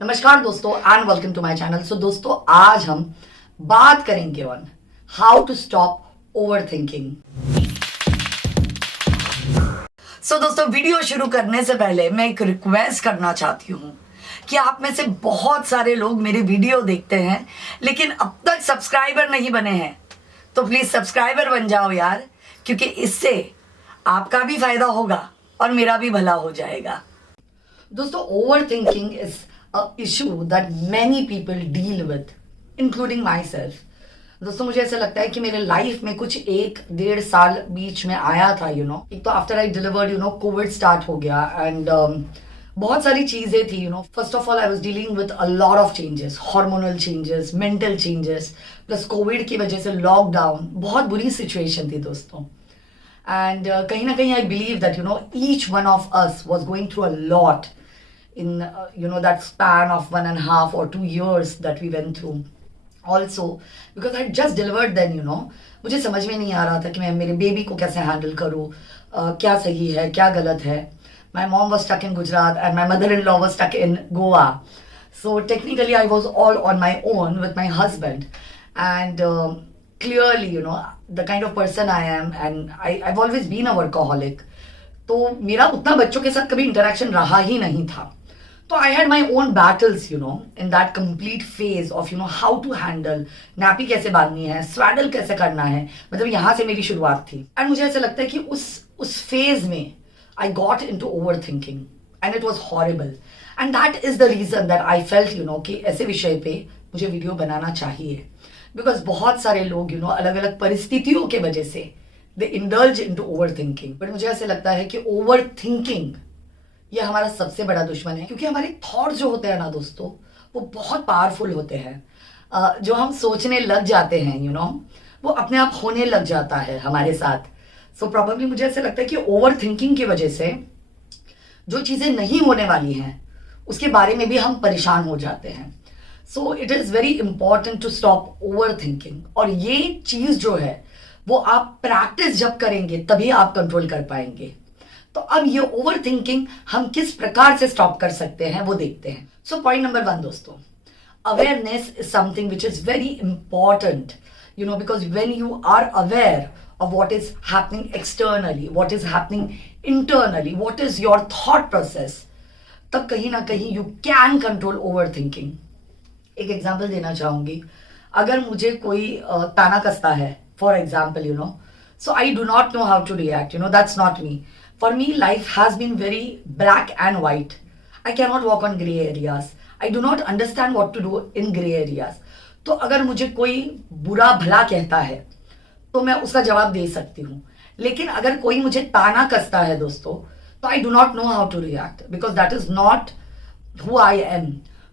नमस्कार दोस्तों and welcome to my channel. So दोस्तों आज हम बात करेंगे on how to stop over thinking. So दोस्तों वीडियो शुरू करने से पहले मैं एक रिक्वेस्ट करना चाहती हूँ कि आप में से बहुत सारे लोग मेरे वीडियो देखते हैं लेकिन अब तक सब्सक्राइबर नहीं बने हैं, तो प्लीज सब्सक्राइबर बन जाओ यार, क्योंकि इससे आपका भी फायदा होगा और मेरा भी भला हो जाएगा। दोस्तों over thinking is a issue that many people deal with, including myself. दोस्तों मुझे ऐसा लगता है कि मेरे लाइफ में कुछ 1-1.5 साल बीच में आया था एक तो after I delivered Covid start हो गया एंड बहुत सारी चीजें थी first of all I was dealing with a lot of changes, hormonal changes, mental changes, plus Covid की वजह से लॉकडाउन, बहुत बुरी सिचुएशन थी दोस्तों। एंड कहीं ना कहीं आई believe that each one of us was going through a lot in that span of 1.5 or 2 years that we went through. Also because I just delivered then मुझे समझ में नहीं आ रहा था कि मैं मेरे बेबी को कैसे हैंडल करूँ, क्या सही है क्या गलत है। My mom was stuck in Gujarat and my mother-in-law was stuck in Goa, so technically I was all on my own with my husband and clearly the kind of person I am and I've always been a workaholic, तो मेरा उतना बच्चों के साथ कभी interaction रहा ही नहीं था। तो I had my own battles in that complete phase of how to handle, nappy कैसे बांधनी है, स्वैडल कैसे करना है, मतलब यहाँ से मेरी शुरुआत थी। एंड मुझे ऐसा लगता है कि उस फेज में I got in to over thinking and it was horrible and that is the reason that I felt कि ऐसे विषय पे मुझे वीडियो बनाना चाहिए, बिकॉज बहुत सारे लोग अलग अलग परिस्थितियों के वजह से they indulge in to over thinking. But मुझे ऐसे लगता है कि ओवर थिंकिंग ये हमारा सबसे बड़ा दुश्मन है, क्योंकि हमारे थॉट्स जो होते हैं ना दोस्तों वो बहुत पावरफुल होते हैं। जो हम सोचने लग जाते हैं वो अपने आप होने लग जाता है हमारे साथ। सो प्रॉब्लली मुझे ऐसा लगता है कि ओवर थिंकिंग की वजह से जो चीजें नहीं होने वाली हैं उसके बारे में भी हम परेशान हो जाते हैं। So it is very important to stop over thinking, और ये चीज जो है वो आप प्रैक्टिस जब करेंगे तभी आप कंट्रोल कर पाएंगे। तो अब ये ओवर थिंकिंग हम किस प्रकार से स्टॉप कर सकते हैं वो देखते हैं। सो पॉइंट नंबर 1 दोस्तों, awareness is something which is very important because when you are aware of what is happening externally, what is happening internally, what is your thought process, तब कहीं ना कहीं you can control overthinking। एक example देना चाहूंगी, अगर मुझे कोई ताना कसता है for example so I do not know how to react, that's not me. For me life has been very black and white. I cannot walk on gray areas. I do not understand what to do in gray areas. तो अगर मुझे कोई बुरा भला कहता है तो मैं उसका जवाब दे सकती हूँ, लेकिन अगर कोई मुझे ताना कसता है दोस्तों तो I do not know how to react, because that is not who I am.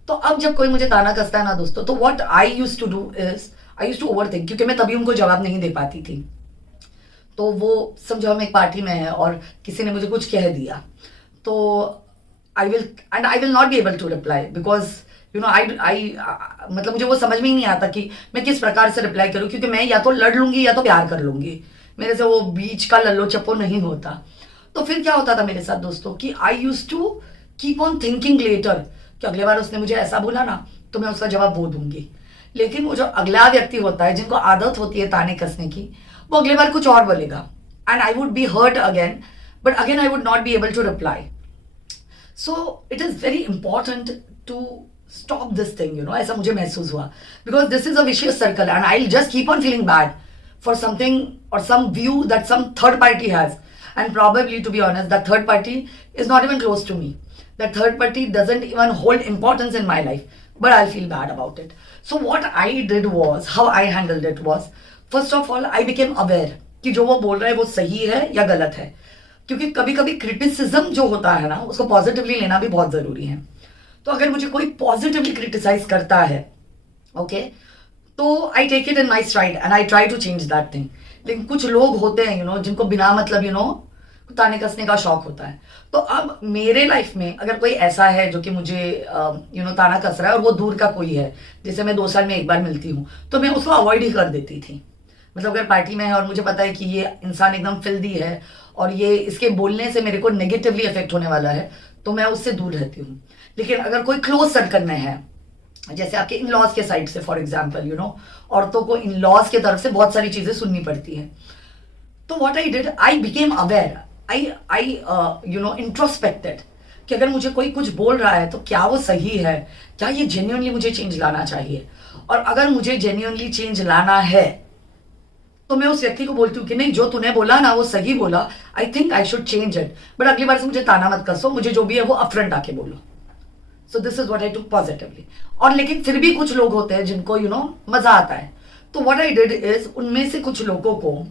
तो अब जब कोई मुझे ताना कसता है ना दोस्तों, तो what I used to do is I used to overthink, क्योंकि मैं तभी उनको जवाब नहीं दे पाती थी। तो वो समझो हम एक पार्टी में है और किसी ने मुझे कुछ कह दिया, तो I will not be able to reply, because मतलब मुझे वो समझ में ही नहीं आता कि मैं किस प्रकार से रिप्लाई करूं, क्योंकि मैं या तो लड़ लूंगी या तो प्यार कर लूंगी, मेरे से वो बीच का लल्लो चप्पो नहीं होता। तो फिर क्या होता था मेरे साथ दोस्तों कि I use to keep on thinking later कि अगले बार उसने मुझे ऐसा बोला ना तो मैं उसका जवाब वो दूंगी। लेकिन वो जो अगला व्यक्ति होता है जिनको आदत होती है ताने कसने की, वो अगले बार कुछ और बोलेगा and I would be hurt again, but again I would not be able to reply. So it is very important to stop this thing, ऐसा मुझे महसूस हुआ, because this is a vicious circle and I just keep on feeling bad for something और some view that some third party has, and probably to be honest that third party is not even close to me, that third party doesn't even hold importance in my life, but I'll feel bad about it. So what I did was, how I handled it was, first of all I became aware कि जो वो बोल रहा है वो सही है या गलत है, क्योंकि कभी कभी क्रिटिसिज्म जो होता है ना उसको पॉजिटिवली लेना भी बहुत जरूरी है। तो अगर मुझे कोई पॉजिटिवली क्रिटिसाइज करता है ओके, तो I take it in my stride and I try to change that thing. लेकिन कुछ लोग होते हैं जिनको बिना मतलब ताने कसने का शौक होता है। तो अब मेरे लाइफ में अगर कोई ऐसा है जो कि मुझे ताना कस रहा है और वो दूर का कोई है, जैसे मैं 2 साल में एक बार मिलती हूँ, तो मैं उसको अवॉइड ही कर देती थी। मतलब अगर पार्टी में है और मुझे पता है कि ये इंसान एकदम फिल्दी है और ये इसके बोलने से मेरे को नेगेटिवली इफेक्ट होने वाला है, तो मैं उससे दूर रहती हूँ। लेकिन अगर कोई क्लोज सर्कल में है, जैसे आपके इन लॉज के साइड से फॉर एग्जाम्पल औरतों को इन लॉज के तरफ से बहुत सारी चीजें सुननी पड़ती है। तो what I did, I became aware, I introspected कि अगर मुझे कोई कुछ बोल रहा है तो क्या वो सही है, क्या ये जेन्युइनली मुझे चेंज लाना चाहिए, और अगर मुझे जेन्युइनली चेंज लाना है तो मैं उस व्यक्ति को बोलती हूँ कि नहीं, जो तूने बोला ना वो सही बोला, I think I should change it, but अगली बार से मुझे ताना मत कसो, मुझे जो भी है वो अपफ्रंट आके बोलो। So this is what I took positively. और लेकिन फिर भी कुछ लोग होते हैं जिनको मजा आता है, तो व्हाट आई डिड इज उनमें से कुछ लोगों को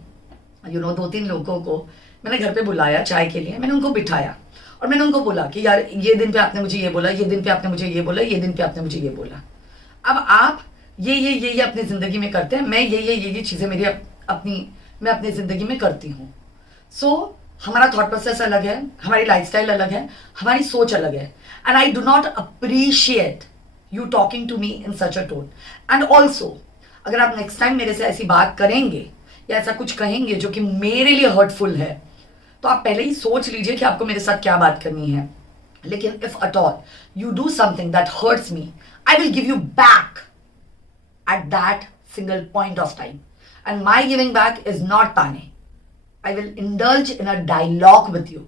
2-3 लोगों को मैंने घर पे बुलाया चाय के लिए, मैंने उनको बिठाया और मैंने उनको बोला कि यार ये दिन पे आपने मुझे ये बोला, ये दिन पे आपने मुझे ये बोला, ये दिन पे आपने मुझे ये बोला, अब आप ये अपनी जिंदगी में करते हैं, मैं ये चीजें मैं अपनी जिंदगी में करती हूँ। सो हमारा थॉट प्रोसेस अलग है, हमारी लाइफस्टाइल अलग है, हमारी सोच अलग है, and I do not appreciate you talking to me in such a tone. And also अगर आप नेक्स्ट टाइम मेरे से ऐसी बात करेंगे या ऐसा कुछ कहेंगे जो कि मेरे लिए हर्टफुल है, तो आप पहले ही सोच लीजिए कि आपको मेरे साथ क्या बात करनी है। लेकिन if at all you do something that hurts me, I will give you back at that single point of time, and my giving back is not ताने। I will indulge in a dialogue with you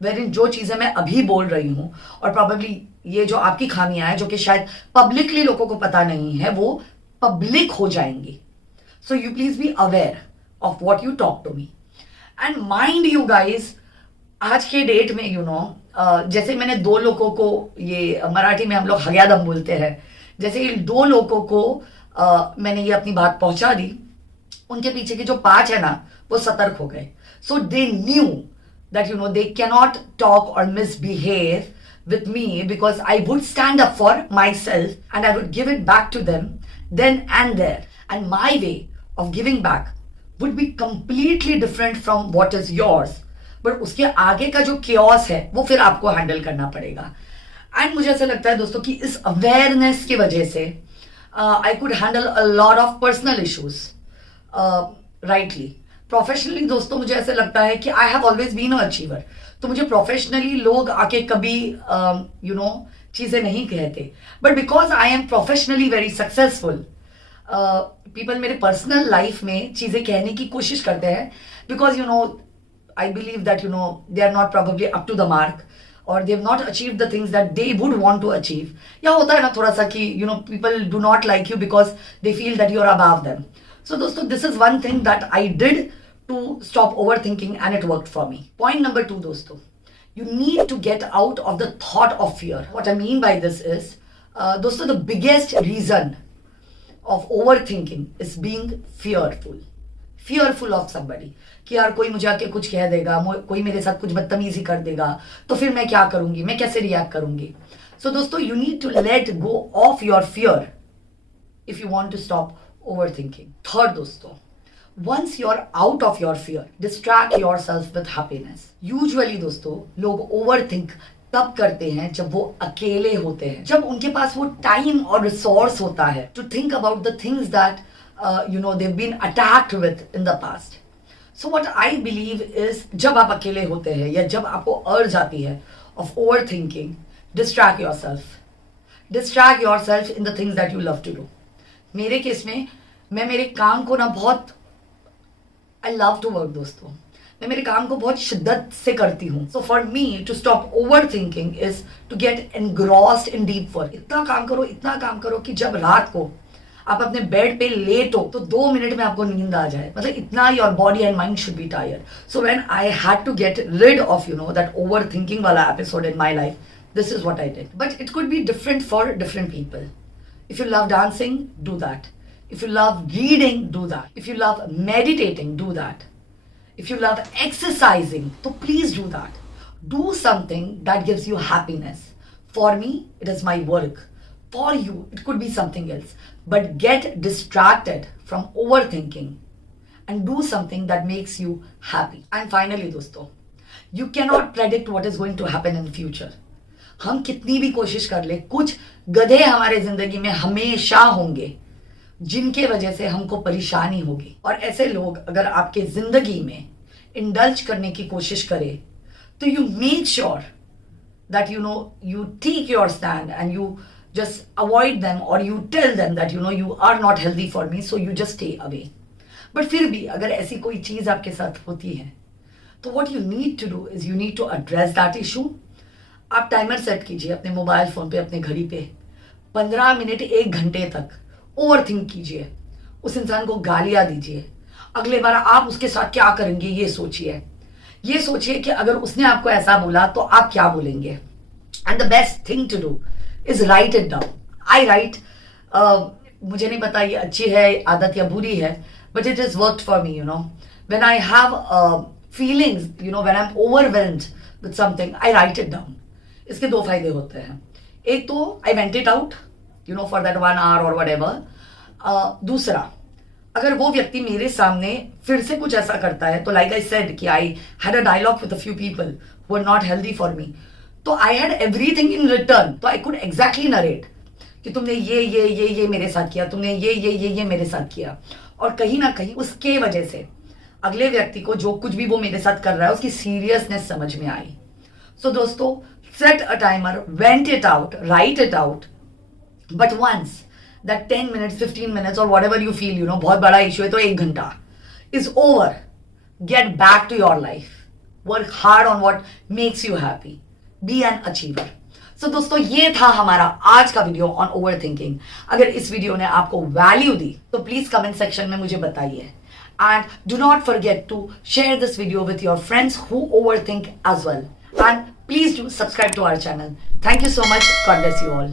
wherein जो चीजें मैं अभी बोल रही हूँ और probably ये जो आपकी खामियां हैं जो कि शायद publicly लोगों को पता नहीं है, वो public हो जाएंगी। So you please be aware of what you talk to me, and mind you guys, आज के डेट में जैसे मैंने 2 लोगों को, ये मराठी में हम लोग हग्यादम बोलते हैं, जैसे इन 2 लोगों को मैंने ये अपनी बात पहुंचा दी, उनके पीछे के जो 5 है ना वो सतर्क हो गए। So they knew that they cannot talk और misbehave with me, because I would stand up for myself and I would give it back to them then and there, and my way of giving back would be completely different from what is yours, but उसके आगे का जो chaos है वो फिर आपको handle करना पड़ेगा। एंड मुझे ऐसा लगता है दोस्तों कि इस अवेयरनेस की वजह से I could handle a lot of personal issues rightly. Professionally दोस्तों मुझे ऐसा लगता है कि I have always been an achiever, तो मुझे प्रोफेशनली लोग आके कभी चीजें नहीं कहते, but because I am professionally very successful, people मेरे पर्सनल लाइफ में चीजें कहने की कोशिश करते हैं, because I believe that they are not probably up to the mark, or they have not achieved the things that they would want to achieve. या होता है ना थोड़ा सा कि people do not like you because they feel that you are above them. So दोस्तों, this is one thing that I did to stop overthinking and it worked for me. Point number 2 दोस्तों, you need to get out of the thought of fear. What I mean by this is, दोस्तों, the biggest reason of overthinking is being fearful of somebody, कि यार कोई मुझे आके कुछ कह देगा, कोई मेरे साथ कुछ बदतमीजी कर देगा तो फिर मैं क्या करूंगी, मैं कैसे रिएक्ट करूंगी। सो दोस्तों, you need to let go off your fear if you want to stop overthinking. Third दोस्तों, once you are out of your fear, distract yourself with happiness. Usually दोस्तों लोग ओवरथिंक तब करते हैं जब वो अकेले होते हैं, जब उनके पास वो टाइम और रिसोर्स होता है to think about the things that they've been attacked with in the past. So what I believe is, जब आप अकेले होते हैं या जब आपको अर्ज आती है of overthinking, distract yourself in the things that you love to do. मेरे केस में मैं मेरे काम को ना बहुत I love to work दोस्तों, मैं मेरे काम को बहुत शिद्दत से करती हूँ। So for me to stop overthinking is to get engrossed in deep work. इतना काम करो कि जब रात को आप अपने बेड पे लेटो तो 2 मिनट में आपको नींद आ जाए, मतलब इतना your body and mind should be tired. So when I had to get rid of that overthinking वाला episode in my life, this is what I did, but it could be different for different people. If you love dancing, do that. If you love reading, do that. If you love meditating, do that. If you love exercising, तो please do that. Do something that gives you happiness. For me it is my work, for you it could be something else, but get distracted from overthinking and do something that makes you happy. And finally दोस्तों, you cannot predict what is going to happen in future. हम कितनी भी कोशिश कर ले, कुछ गधे हमारे जिंदगी में हमेशा होंगे जिनके वजह से हमको परेशानी होगी, और ऐसे लोग अगर आपके जिंदगी में इंडल्ज करने की कोशिश करे तो you make sure that you take your stand and you just avoid them, or you tell them that you are not healthy for me, so you just stay away. But फिर भी अगर ऐसी कोई चीज आपके साथ होती है, तो what you need to do is you need to address that issue. आप टाइमर सेट कीजिए अपने मोबाइल फोन पे, अपने घड़ी पे, 15 मिनट 1 घंटे तक ओवर थिंक कीजिए, उस इंसान को गालियां दीजिए, अगले बार आप उसके साथ क्या करेंगे ये सोचिए, ये सोचिए कि अगर उसने आपको ऐसा बोला तो आप क्या बोलेंगे. And the best thing to do is write it down. I write, मुझे नहीं पता ये अच्छी है आदत या बुरी है, but it is worked for me. When I have feelings, when I am overwhelmed with something, I right it down. इसके 2 फायदे होते हैं. एक तो I went it out for that 1 hour और व्हाटएवर. दूसरा, अगर वो व्यक्ति मेरे सामने फिर से कुछ ऐसा करता है, तो लाइक आई सेड कि I had a dialogue with a few people who are not healthy for me, तो I had everything in return. तो आई कुड एग्जैक्टली नरेट कि तुमने ये मेरे साथ किया, तुमने ये मेरे साथ किया. और कहीं ना कहीं उसके वजह से अगले व्यक्ति को जो कुछ भी वो मेरे साथ कर रहा है उसकी सीरियसनेस समझ में आई. सो दोस्तों, set a timer, vent it out, write it out, but once that 10 minutes, 15 minutes or whatever you feel, बहुत बड़ा इशू है तो 1 घंटा is over, get back to your life, work hard on what makes you happy, be an achiever. So दोस्तों, ये था हमारा आज का वीडियो ऑन ओवर थिंकिंग. अगर इस वीडियो ने आपको वैल्यू दी तो प्लीज कमेंट सेक्शन में मुझे बताइए. And do not forget to share this video with your friends who overthink as well. And please do subscribe to our channel. Thank you so much. God bless you all.